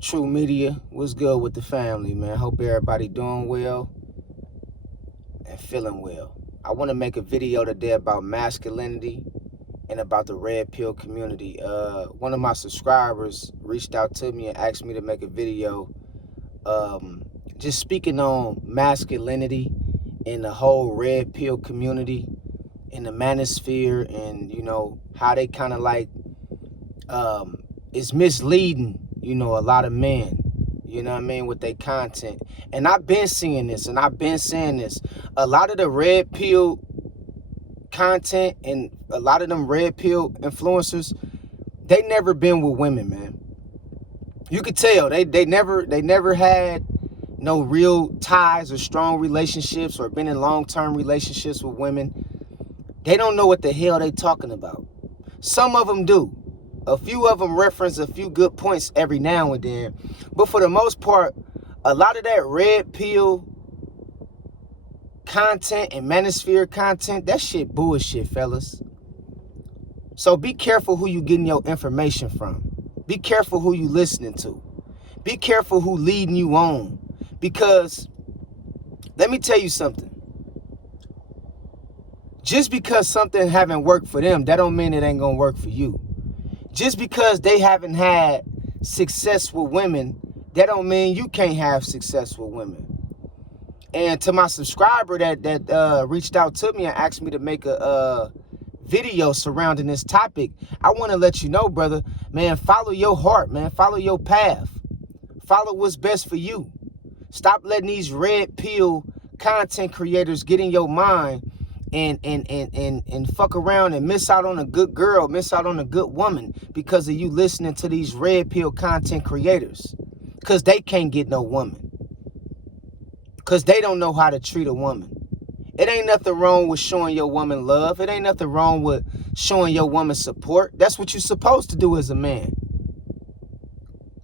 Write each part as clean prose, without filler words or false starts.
True Media, what's good with the family, man? Hope everybody doing well and feeling well. I want to make a video today about masculinity and about the red pill community. One of my subscribers reached out to me and asked me to make a video just speaking on masculinity in the whole red pill community, in the manosphere, and how they kind of like is misleading, a lot of men, with their content. And I've been seeing this and I've been saying this. A lot of the red pill content and a lot of them red pill influencers, they never been with women, man. You could tell they never had no real ties or strong relationships or been in long-term relationships with women. They don't know what the hell they talking about. Some of them do. A few of them reference a few good points every now and then. But for the most part, a lot of that red pill content and manosphere content, that shit bullshit, fellas. So be careful who you getting your information from. Be careful who you listening to. Be careful who leading you on. Because let me tell you something. Just because something haven't worked for them, that don't mean it ain't gonna work for you. Just because they haven't had success with women, that don't mean you can't have success with women. And to my subscriber that reached out to me and asked me to make a video surrounding this topic, I want to let you know, brother, man, follow your heart, man. Follow your path. Follow what's best for you. Stop letting these red pill content creators get in your mind and fuck around and miss out on a good girl, miss out on a good woman because of you listening to these red pill content creators. Because they can't get no woman. Because they don't know how to treat a woman. It ain't nothing wrong with showing your woman love. It ain't nothing wrong with showing your woman support. That's what you're supposed to do as a man.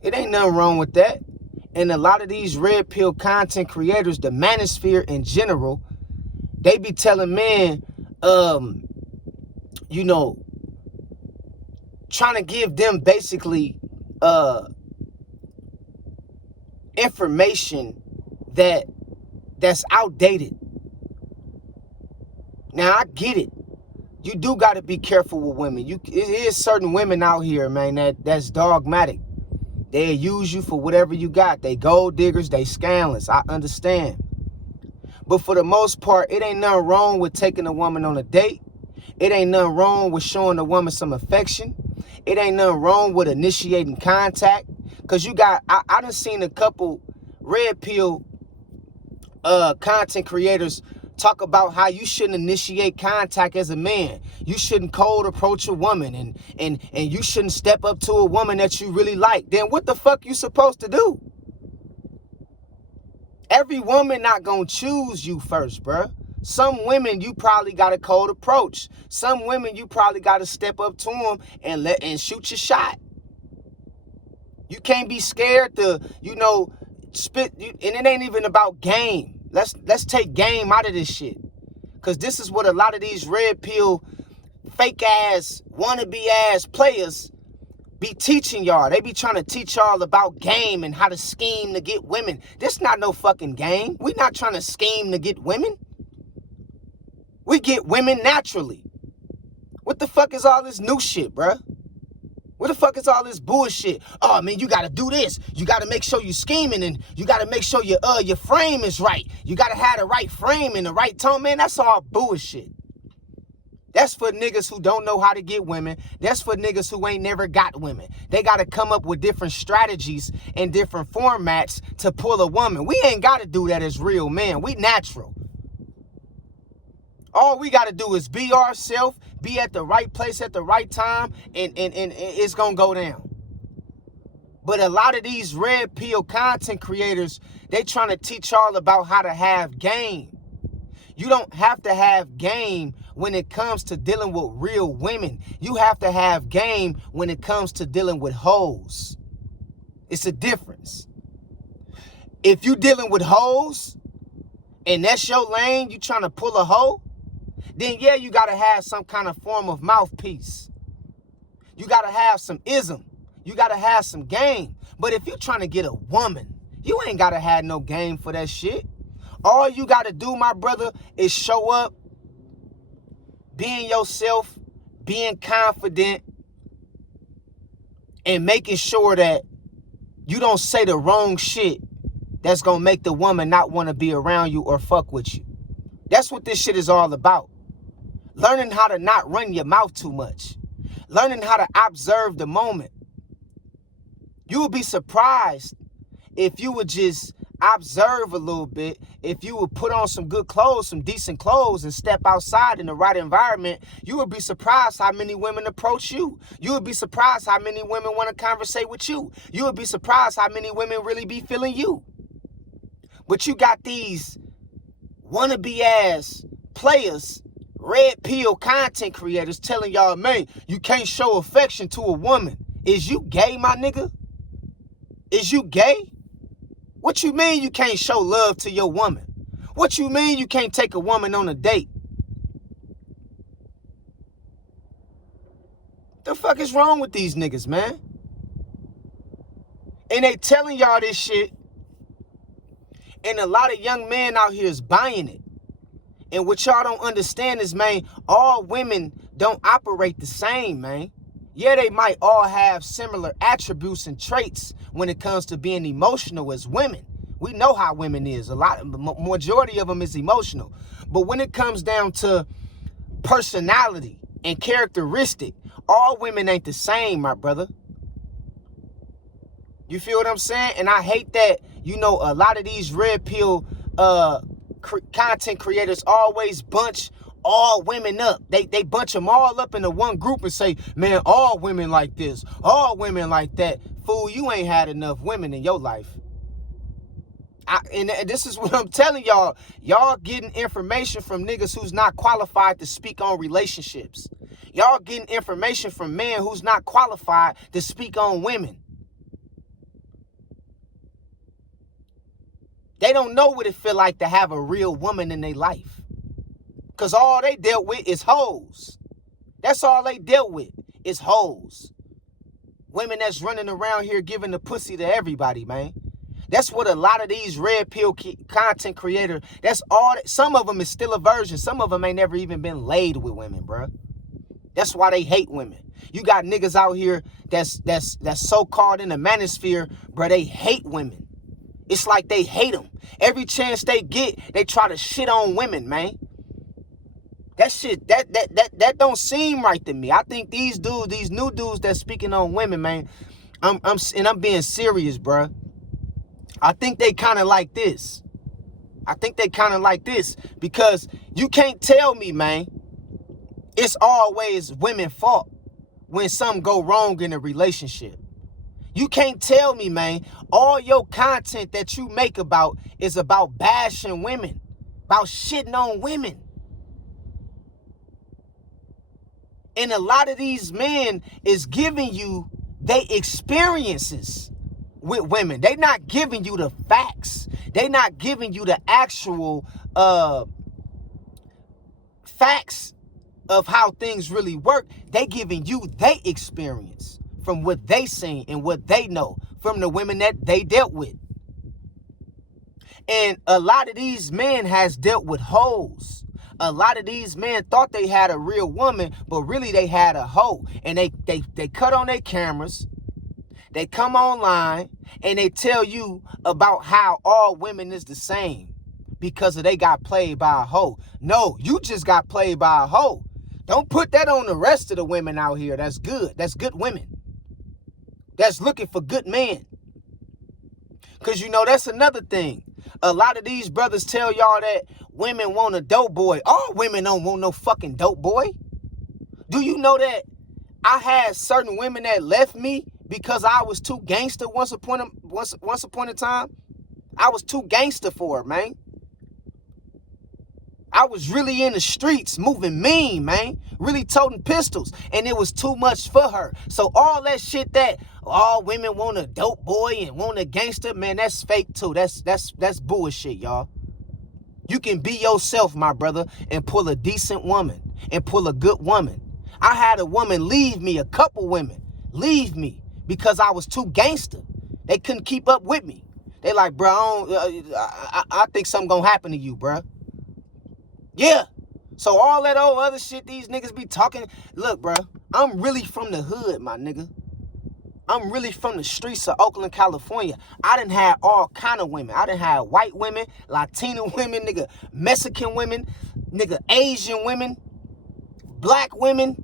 It ain't nothing wrong with that. And a lot of these red pill content creators, the manosphere in general, they be telling men, trying to give them basically information that's outdated. Now, I get it. You do got to be careful with women. It is certain women out here, man, that's dogmatic. They'll use you for whatever you got. They gold diggers, they scandalous. I understand. But for the most part, it ain't nothing wrong with taking a woman on a date. It ain't nothing wrong with showing a woman some affection. It ain't nothing wrong with initiating contact. Because I done seen a couple red pill content creators talk about how you shouldn't initiate contact as a man. You shouldn't cold approach a woman and you shouldn't step up to a woman that you really like. Then what the fuck you supposed to do? Every woman not gonna choose you first, bruh. Some women you probably got a cold approach. Some women you probably got to step up to them and shoot your shot. You can't be scared to, spit. And it ain't even about game. Let's take game out of this shit. Because this is what a lot of these red pill, fake ass, wannabe ass players be teaching y'all. They be trying to teach y'all about game and how to scheme to get women. This not no fucking game. We not trying to scheme to get women. We get women naturally. What the fuck is all this new shit, bruh? What the fuck is all this bullshit? Oh, man, you gotta do this. You gotta make sure you scheming and you gotta make sure your frame is right. You gotta have the right frame and the right tone. Man, that's all bullshit. That's for niggas who don't know how to get women. That's for niggas who ain't never got women. They gotta come up with different strategies and different formats to pull a woman. We ain't gotta do that as real men. We natural. All we got to do is be ourselves, be at the right place at the right time, and it's going to go down. But a lot of these red pill content creators, they trying to teach y'all about how to have game. You don't have to have game when it comes to dealing with real women. You have to have game when it comes to dealing with hoes. It's a difference. If you dealing with hoes, and that's your lane, you trying to pull a hoe, then yeah, you got to have some kind of form of mouthpiece. You got to have some ism. You got to have some game. But if you're trying to get a woman, you ain't got to have no game for that shit. All you got to do, my brother, is show up, being yourself, being confident, and making sure that you don't say the wrong shit that's going to make the woman not want to be around you or fuck with you. That's what this shit is all about. Learning how to not run your mouth too much. Learning how to observe the moment. You would be surprised if you would just observe a little bit, if you would put on some good clothes, some decent clothes, and step outside in the right environment. You would be surprised how many women approach you. You would be surprised how many women want to conversate with you. You would be surprised how many women really be feeling you. But you got these wannabe ass players, red pill content creators telling y'all, man, you can't show affection to a woman. Is you gay, my nigga? Is you gay? What you mean you can't show love to your woman? What you mean you can't take a woman on a date? The fuck is wrong with these niggas, man? And they telling y'all this shit, and a lot of young men out here is buying it. And what y'all don't understand is, man, all women don't operate the same, man. Yeah, they might all have similar attributes and traits when it comes to being emotional as women. We know how women is. Majority of them is emotional. But when it comes down to personality and characteristic, all women ain't the same, my brother. You feel what I'm saying? And I hate that, you know, a lot of these red pill content creators always bunch all women up. They bunch them all up into one group and say, man, all women like this, all women like that. Fool, you ain't had enough women in your life. And this is what I'm telling y'all. Y'all getting information from niggas who's not qualified to speak on relationships. Y'all getting information from men who's not qualified to speak on women. They don't know what it feel like to have a real woman in their life. Because all they dealt with is hoes. That's all they dealt with is hoes. Women that's running around here giving the pussy to everybody, man. That's what a lot of these red pill content creators, that's all. Some of them is still a virgin. Some of them ain't never even been laid with women, bro. That's why they hate women. You got niggas out here that's so-called in the manosphere, bro, they hate women. It's like they hate them. Every chance they get, they try to shit on women, man. That shit, that don't seem right to me. I think these dudes, these new dudes that's speaking on women, man, I'm being serious, bro. I think they kind of like this. I think they kind of like this because you can't tell me, man, it's always women's fault when something go wrong in a relationship. You can't tell me, man, all your content that you make about is about bashing women, about shitting on women. And a lot of these men is giving you their experiences with women. They not giving you the facts. They not giving you the actual facts of how things really work. They giving you their experience from what they seen and what they know from the women that they dealt with. And a lot of these men has dealt with hoes. A lot of these men thought they had a real woman, but really they had a hoe. And they cut on their cameras. They come online and they tell you about how all women is the same because they got played by a hoe. No, you just got played by a hoe. Don't put that on the rest of the women out here. That's good. That's good women. That's looking for good men. Because, you know, that's another thing. A lot of these brothers tell y'all that women want a dope boy. All women don't want no fucking dope boy. Do you know that I had certain women that left me because I was too gangster once upon a time? I was too gangster for her, man. I was really in the streets moving mean, man. Really toting pistols. And it was too much for her. So all that shit that all women want a dope boy and want a gangster, man, that's fake too. That's bullshit, y'all. You can be yourself, my brother, and pull a decent woman and pull a good woman. I had a woman leave me, a couple women leave me because I was too gangster. They couldn't keep up with me. They like, bro, I think something gonna happen to you, bro. Yeah. So all that old other shit these niggas be talking, look, bro, I'm really from the hood, my nigga. I'm really from the streets of Oakland, California. I done had all kind of women. I done had white women, Latino women, nigga, Mexican women, nigga, Asian women, black women.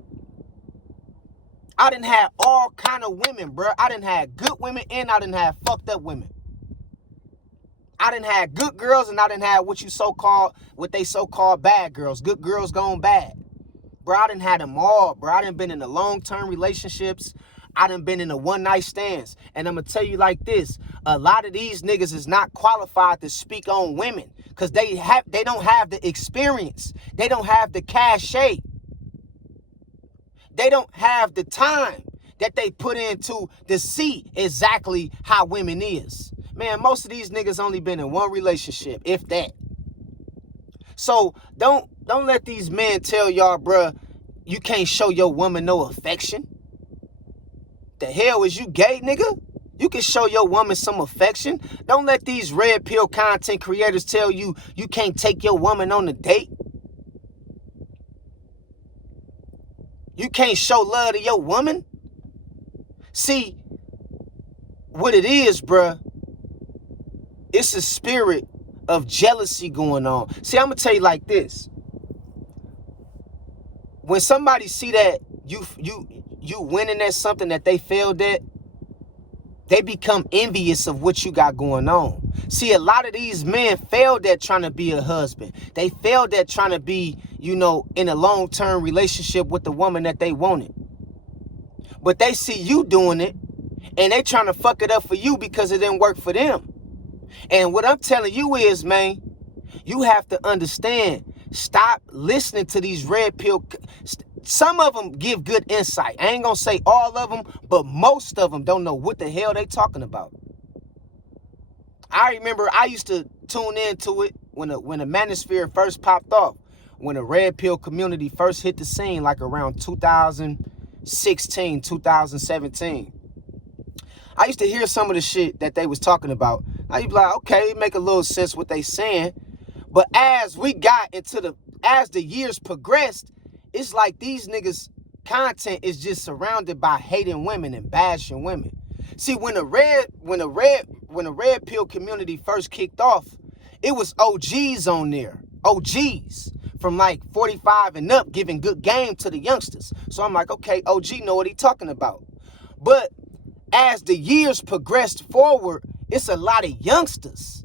I done had all kind of women, bro. I done had good women and I done had fucked up women. I done had good girls and I done had what they so-called bad girls. Good girls gone bad. Bro, I done had them all, bro. I done been in the long-term relationships. I done been in the one-night stands. And I'm going to tell you like this. A lot of these niggas is not qualified to speak on women because they don't have the experience. They don't have the cachet. They don't have the time that they put into to see exactly how women is. Man, most of these niggas only been in one relationship, if that. So don't let these men tell y'all, bruh, you can't show your woman no affection. The hell is you gay, nigga? You can show your woman some affection. Don't let these red pill content creators tell you you can't take your woman on a date. You can't show love to your woman. See, what it is, bruh, it's a spirit of jealousy going on. See, I'm going to tell you like this. When somebody see that you winning at something that they failed at, they become envious of what you got going on. See, a lot of these men failed at trying to be a husband. They failed at trying to be, in a long-term relationship with the woman that they wanted. But they see you doing it, and they trying to fuck it up for you because it didn't work for them. And what I'm telling you is, man, you have to understand, stop listening to these red pill. Some of them give good insight. I ain't going to say all of them, but most of them don't know what the hell they talking about. I remember I used to tune into it when the manosphere first popped off, when the red pill community first hit the scene, like around 2016, 2017. I used to hear some of the shit that they was talking about. I'd be like, okay, it make a little sense what they saying. But as the years progressed, it's like these niggas' content is just surrounded by hating women and bashing women. See, when the red pill community first kicked off, it was OGs on there. OGs from like 45 and up giving good game to the youngsters. So I'm like, okay, OG know what he talking about. But as the years progressed forward, it's a lot of youngsters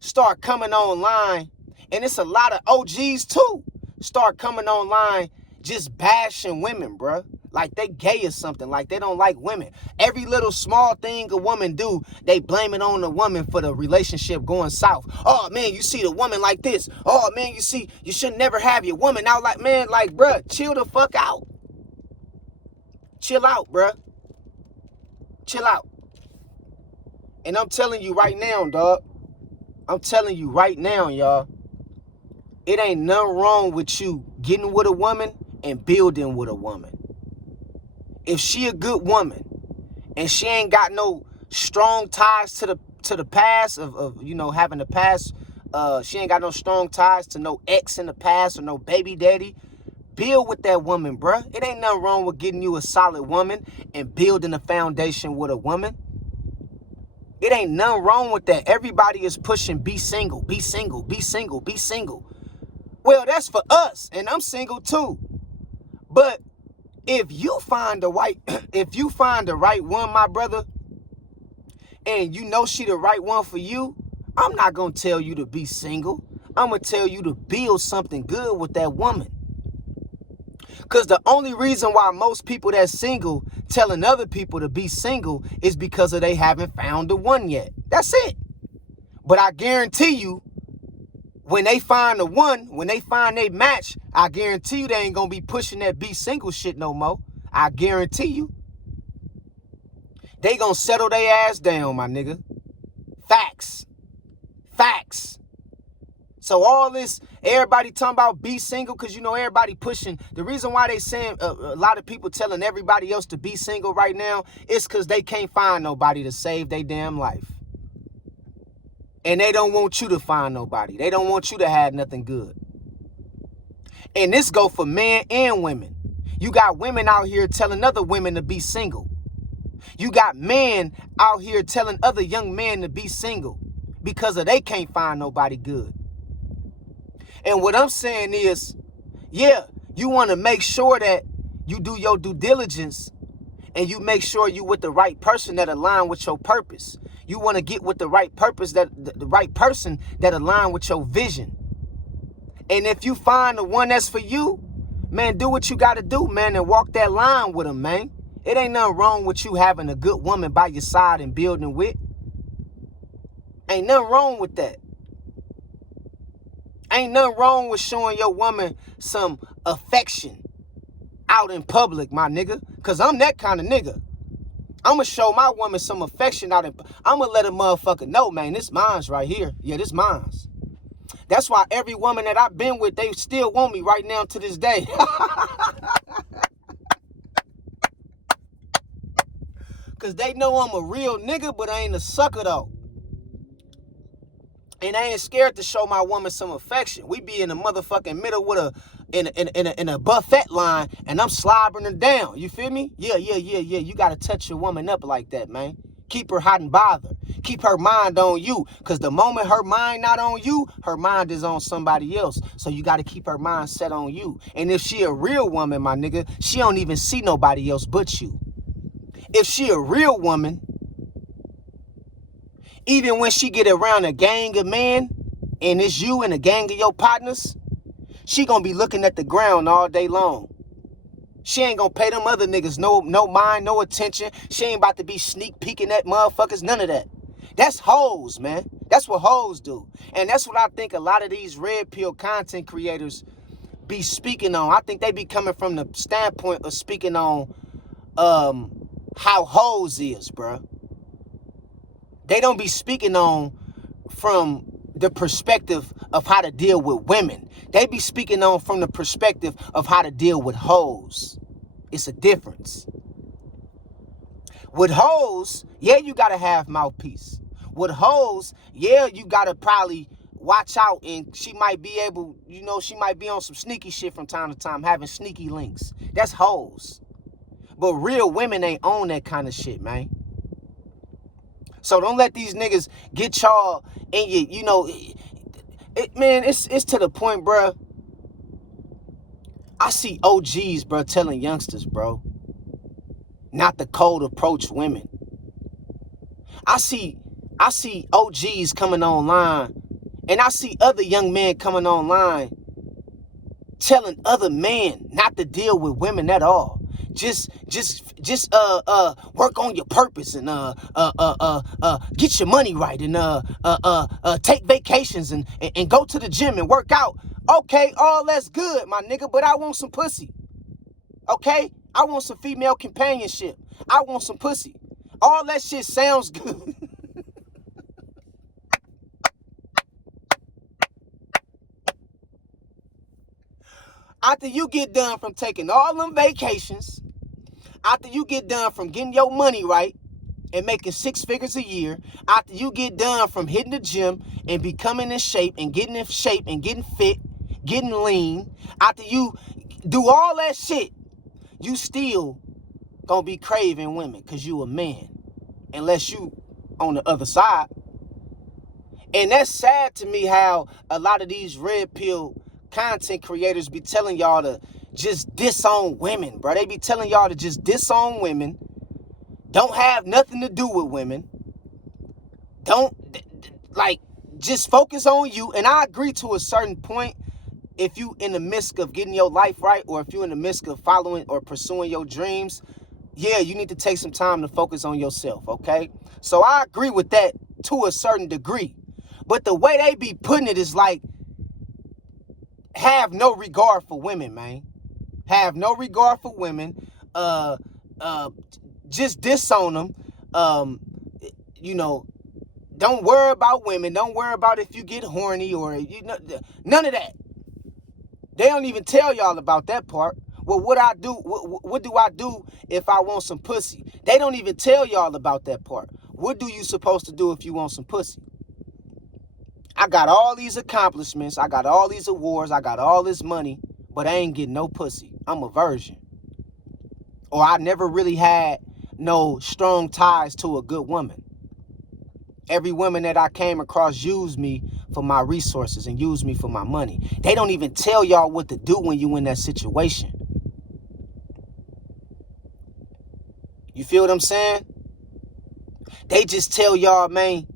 start coming online, and it's a lot of OGs too start coming online just bashing women, bruh. Like they gay or something, like they don't like women. Every little small thing a woman do, they blame it on the woman for the relationship going south. Oh man, you see the woman like this. Oh man, you see, you should never have your woman out like, man, like, bruh, chill the fuck out. Chill out, bruh. Chill out. And I'm telling you right now, dog. I'm telling you right now, y'all. It ain't nothing wrong with you getting with a woman and building with a woman. If she a good woman and she ain't got no strong ties to the past of having the past, she ain't got no strong ties to no ex in the past or no baby daddy, build with that woman, bruh. It ain't nothing wrong with getting you a solid woman and building a foundation with a woman. It ain't nothing wrong with that. Everybody is pushing be single, be single, be single, be single. Well, that's for us, and I'm single too. But if you find the right one, my brother, and you know she the right one for you, I'm not gonna tell you to be single. I'm gonna tell you to build something good with that woman. Because the only reason why most people that's single telling other people to be single is because they haven't found the one yet. That's it. But I guarantee you, when they find the one, when they find their match, I guarantee you they ain't going to be pushing that be single shit no more. I guarantee you. They going to settle their ass down, my nigga. Facts. Facts. So all this, everybody talking about be single, because you know everybody pushing. The reason why they saying a lot of people telling everybody else to be single right now is because they can't find nobody to save their damn life. And they don't want you to find nobody. They don't want you to have nothing good. And this go for men and women. You got women out here telling other women to be single. You got men out here telling other young men to be single because they can't find nobody good. And what I'm saying is, yeah, you want to make sure that you do your due diligence and you make sure you with the right person that align with your purpose. You want to get with the right purpose, the right person that align with your vision. And if you find the one that's for you, man, do what you got to do, man, and walk that line with them, man. It ain't nothing wrong with you having a good woman by your side and building with. Ain't nothing wrong with that. Ain't nothing wrong with showing your woman some affection out in public, my nigga. Because I'm that kind of nigga. I'm going to show my woman some affection out in I'm going to let a motherfucker know, man, this mine's right here. Yeah, this mine's. That's why every woman that I've been with, they still want me right now to this day. Because they know I'm a real nigga, but I ain't a sucker, though. And I ain't scared to show my woman some affection. We be in the motherfucking middle with in a buffet line, and I'm slobbering her down. You feel me? Yeah. You got to touch your woman up like that, man. Keep her hot and bothered. Keep her mind on you. Because the moment her mind not on you, her mind is on somebody else. So you got to keep her mind set on you. And if she a real woman, my nigga, she don't even see nobody else but you. If she a real woman, even when she get around a gang of men, and it's you and a gang of your partners, she gonna be looking at the ground all day long. She ain't gonna pay them other niggas no mind, no attention. She ain't about to be sneak peeking at motherfuckers, none of that. That's hoes, man. That's what hoes do. And that's what I think a lot of these red pill content creators be speaking on. I think they be coming from the standpoint of speaking on how hoes is, bruh. They don't be speaking on from the perspective of how to deal with women. They be speaking on from the perspective of how to deal with hoes. It's a difference. With hoes, yeah, you gotta have mouthpiece. With hoes, yeah, you gotta probably watch out, and she might be able, you know, she might be on some sneaky shit from time to time, having sneaky links. That's hoes. But real women ain't on that kind of shit, man. So don't let these niggas get y'all in your, you know, man, it's to the point, bro. I see OGs, bro, telling youngsters, bro, not the cold approach women. I see OGs coming online, and I see other young men coming online telling other men not to deal with women at all. Just work on your purpose and get your money right and take vacations and go to the gym and work out. Okay, all that's good, my nigga, but I want some pussy. Okay? I want some female companionship. I want some pussy. All that shit sounds good. After you get done from taking all them vacations, after you get done from getting your money right and making 6 figures a year, after you get done from hitting the gym and becoming in shape and getting fit, getting lean, after you do all that shit, you still gonna be craving women because you a man, unless you on the other side. And that's sad to me how a lot of these red pill content creators be telling y'all to just disown women, bro. They be telling y'all to just disown women. Don't have nothing to do with women. Don't, like, just focus on you. And I agree to a certain point. If you in the midst of getting your life right, or if you in the midst of following or pursuing your dreams, yeah, you need to take some time to focus on yourself, okay? So I agree with that to a certain degree. But the way they be putting it is like, have no regard for women, man. Have no regard for women. Just disown them. You know, Don't worry about women. Don't worry about if you get horny or none of that. They don't even tell y'all about that part. Well, what do I do if I want some pussy? They don't even tell y'all about that part. What do you supposed to do if you want some pussy? I got all these accomplishments. I got all these awards. I got all this money, but I ain't getting no pussy. I'm a virgin. Or I never really had no strong ties to a good woman. Every woman that I came across used me for my resources and used me for my money. They don't even tell y'all what to do when you in that situation. You feel what I'm saying? They just tell y'all, man,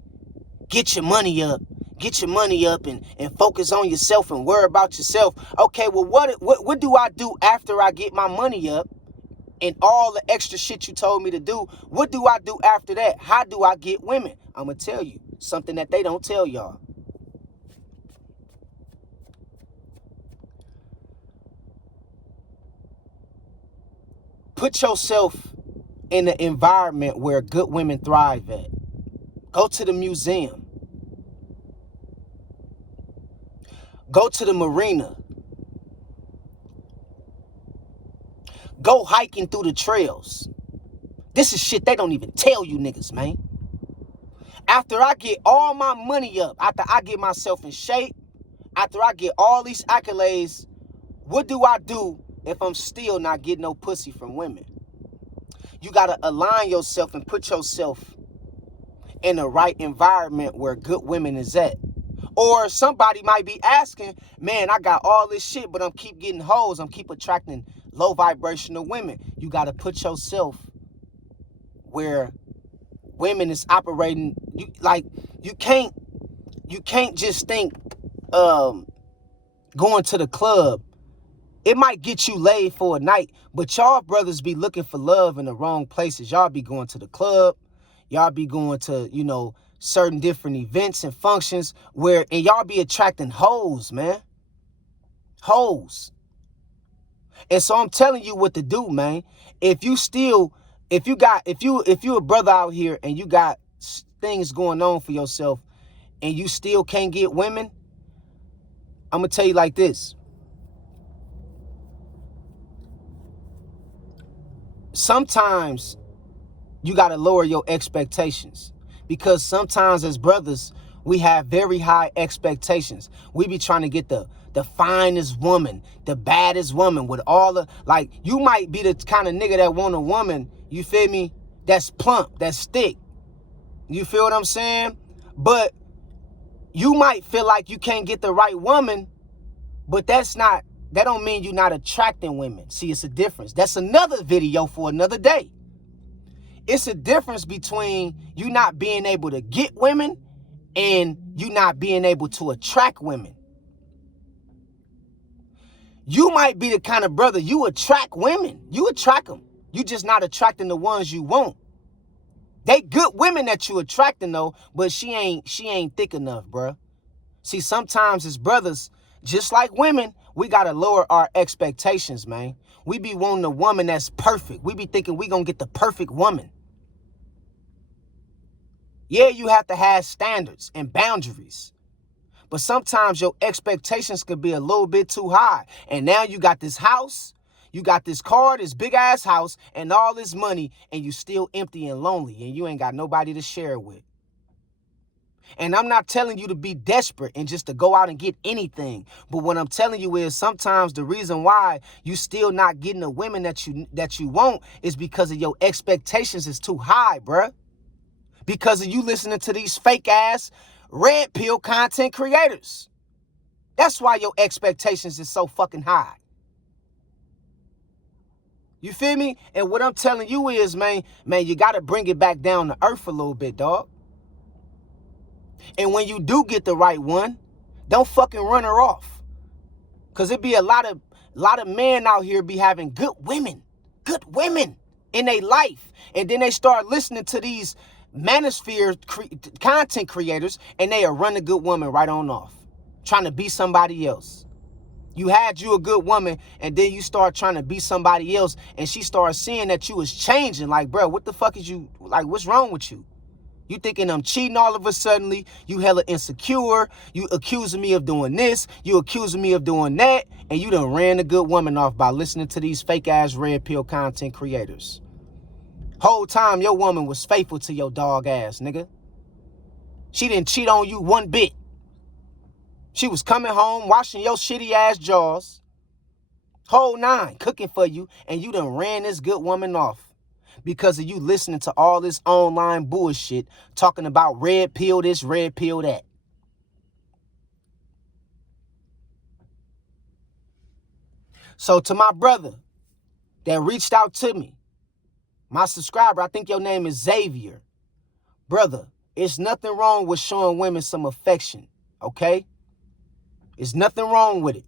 get your money up. Get your money up and focus on yourself and worry about yourself. Okay, well, what do I do after I get my money up and all the extra shit you told me to do? What do I do after that? How do I get women? I'm going to tell you something that they don't tell y'all. Put yourself in an environment where good women thrive at. Go to the museum. Go to the marina. Go hiking through the trails. This is shit they don't even tell you niggas, man. After I get all my money up, after I get myself in shape, after I get all these accolades, what do I do if I'm still not getting no pussy from women? You got to align yourself and put yourself in the right environment where good women is at. Or somebody might be asking, man, I got all this shit, but I'm keep getting hoes. I'm keep attracting low vibrational women. You got to put yourself where women is operating. You can't just think going to the club. It might get you laid for a night, but y'all brothers be looking for love in the wrong places. Y'all be going to the club. Y'all be going to, certain different events and functions and y'all be attracting hoes, man. Hoes. And so I'm telling you what to do, man. If you a brother out here and you got things going on for yourself and you still can't get women, I'm going to tell you like this. Sometimes you got to lower your expectations, because sometimes as brothers, we have very high expectations. We be trying to get the finest woman, the baddest woman with all the, you might be the kind of nigga that want a woman, you feel me, that's plump, that's thick. You feel what I'm saying? But you might feel like you can't get the right woman, but that don't mean you're not attracting women. See, it's a difference. That's another video for another day. It's a difference between you not being able to get women and you not being able to attract women. You might be the kind of brother, you attract women. You attract them. You just not attracting the ones you want. They good women that you attracting though, but she ain't thick enough, bruh. See, sometimes as brothers, just like women, we got to lower our expectations, man. We be wanting a woman that's perfect. We be thinking we going to get the perfect woman. Yeah, you have to have standards and boundaries. But sometimes your expectations could be a little bit too high. And now you got this house, you got this car, this big ass house, and all this money, and you still empty and lonely, and you ain't got nobody to share it with. And I'm not telling you to be desperate and just to go out and get anything. But what I'm telling you is sometimes the reason why you still not getting the women that you want is because of your expectations is too high, bruh. Because of you listening to these fake ass red pill content creators. That's why your expectations is so fucking high. You feel me? And what I'm telling you is, man, you got to bring it back down to earth a little bit, dog. And when you do get the right one, don't fucking run her off. Because it be a lot of men out here be having good women in their life. And then they start listening to these manosphere content creators and they'll run a good woman right on off. Trying to be somebody else. You had you a good woman and then you start trying to be somebody else and she starts seeing that you was changing. Like, bro, what the fuck is you, like, what's wrong with you? You thinking I'm cheating all of a sudden? You hella insecure. You accusing me of doing this. You accusing me of doing that. And you done ran a good woman off by listening to these fake ass red pill content creators. Whole time your woman was faithful to your dog ass, nigga. She didn't cheat on you one bit. She was coming home, washing your shitty ass jaws. Whole nine, cooking for you. And you done ran this good woman off. Because of you listening to all this online bullshit talking about red pill this, red pill that. So to my brother that reached out to me, my subscriber, I think your name is Xavier. Brother, it's nothing wrong with showing women some affection, okay? It's nothing wrong with it.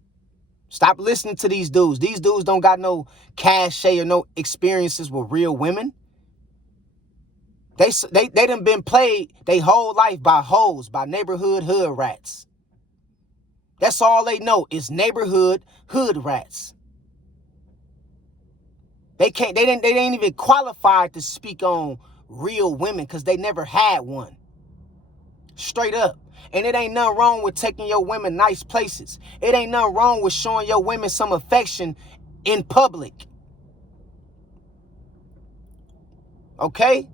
Stop listening to these dudes. These dudes don't got no cachet or no experiences with real women. They done been played their whole life by hoes, by neighborhood hood rats. That's all they know is neighborhood hood rats. They ain't even qualified to speak on real women because they never had one. Straight up. And it ain't nothing wrong with taking your women nice places. It ain't nothing wrong with showing your women some affection in public. Okay?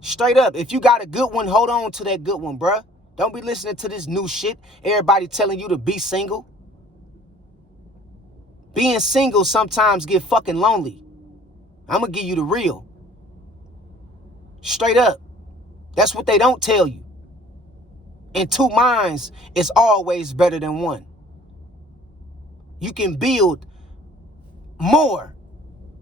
Straight up. If you got a good one, hold on to that good one, bruh. Don't be listening to this new shit. Everybody telling you to be single. Being single sometimes get fucking lonely. I'm going to give you the real. Straight up. That's what they don't tell you. And two minds is always better than one. You can build more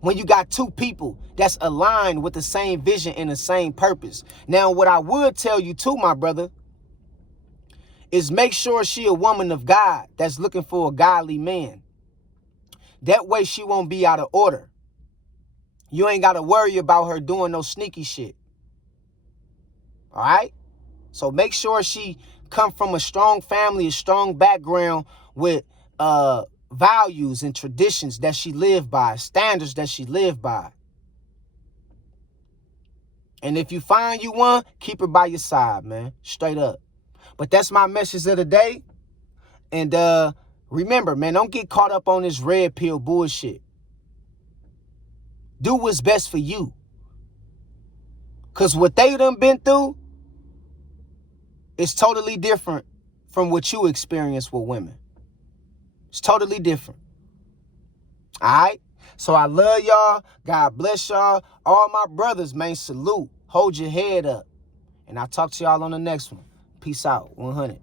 when you got two people that's aligned with the same vision and the same purpose. Now, what I would tell you too, my brother, is make sure she a woman of God that's looking for a godly man. That way she won't be out of order. You ain't got to worry about her doing no sneaky shit. All right? So make sure she come from a strong family, a strong background with values and traditions that she live by, standards that she live by. And if you find you one, keep her by your side, man. Straight up. But that's my message of the day. And remember, man, don't get caught up on this red pill bullshit. Do what's best for you. Because what they done been through is totally different from what you experience with women. It's totally different. All right? So I love y'all. God bless y'all. All my brothers, man, salute. Hold your head up. And I'll talk to y'all on the next one. Peace out. 100.